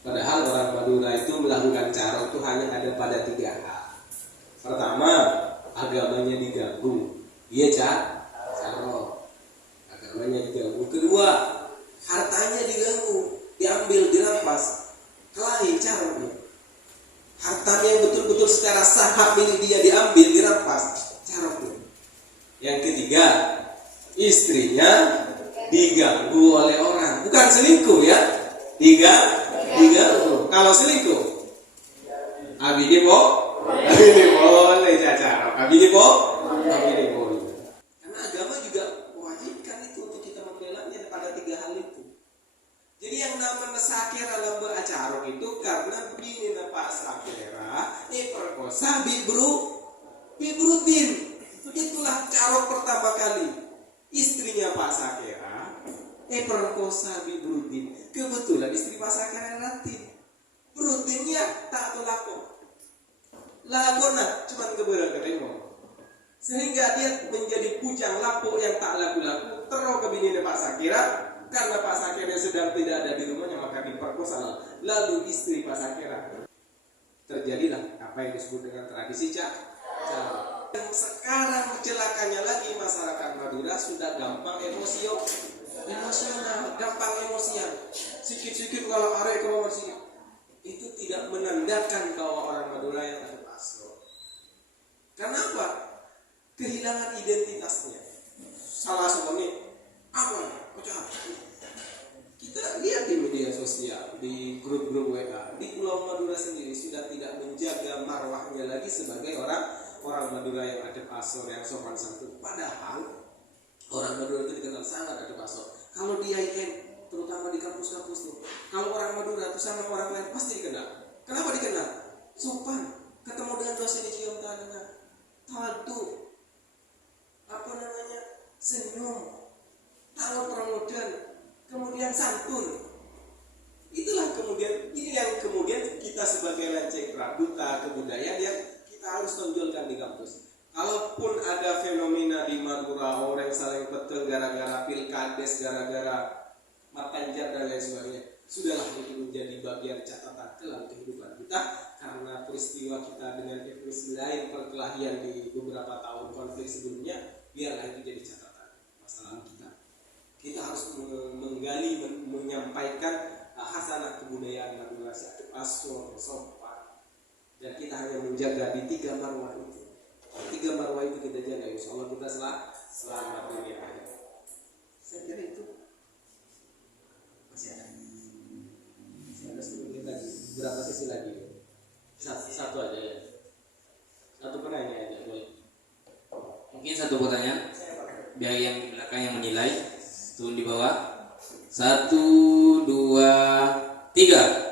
Padahal orang Madura itu melakukan carok itu hanya ada pada 3 hal. Pertama, agamanya diganggu. Iya, carok. Agamanya diganggu. Kedua, hartanya diganggu, diambil, dirampas. Kelahi caroknya. Hartanya yang betul-betul secara sah hak milik dia diambil, dirampas. Caroknya. Yang ketiga, istrinya diganggu oleh orang. Bukan selingkuh ya. Diganggu. Kalau selingkuh, abdi boleh cacar. Abdi boleh. Karena agama juga mewajibkan itu untuk kita membelanya pada 3 hal itu. Jadi yang namanya sakira lomba acarok itu karena bini Pak Sakira perkosa bibrutin. Itulah carok pertama kali. Istrinya Pak Sakira perkosa bibrutin. Kebetulan istri Pak Sakira ratin. Brutinnya tak terlaku. Lakona cuma keberan ketemu. Sehingga dia menjadi bujang lapuk yang tak laku-laku. Terus ke bini Pak Sakira. Karena Pak Sakira sedang tidak ada di rumahnya, maka diperkosa. Lalu istri Pak Sakira. Terjadilah apa yang disebut dengan tradisi carok. Dan sekarang celakanya lagi masyarakat Madura sudah gampang emosional, gampang emosian. Sikit-sikit kalau arek keluar sikit, itu tidak menandakan bahwa orang Madura yang ada pasro. Kenapa? Kehilangan identitasnya. Salah sebabnya apa? Kita lihat di media sosial, di grup-grup WA, di Pulau Madura sendiri sudah tidak menjaga marwahnya lagi sebagai orang Madura yang ada pasor, yang sopan santun. Padahal orang Madura itu dikenal sangat ada pasor. Kalau di IN, terutama di kampus-kampus tuh, kalau orang Madura itu sama orang lain pasti dikenal. Kenapa dikenal? Sopan. Ketemu dengan dosen di cium tangan, tawadu, senyum, tahu promodan, kemudian santun. Itulah ini yang kemudian kita sebagai lenceng praduta kebudayaan yang kita harus tonjolkan di kampus. Kalaupun ada fenomena di Madura orang saling peteng gara-gara pilkades, gara-gara matanjat dan lain sebagainya, sudahlah itu menjadi bagian catatan kelam kehidupan kita karena peristiwa kita dengan etnis lain perkelahian di beberapa tahun konflik sebelumnya, biarlah itu jadi catatan masalah kita. Kita harus menggali, menyampaikan hasanah kebudayaan Madura, asor, sopan, dan kita hanya menjaga di 3 marwah itu. 3 marwah itu kita jaga, insya Allah kita selamat dunia akhirat. Saya kira itu masih ada 10 menit lagi. Berapa sesi lagi? Satu aja ya. Satu pertanyaan aja boleh. Mungkin satu pertanyaan. Biar yang di belakang yang menilai. Turun di bawah. 1, 2, 3.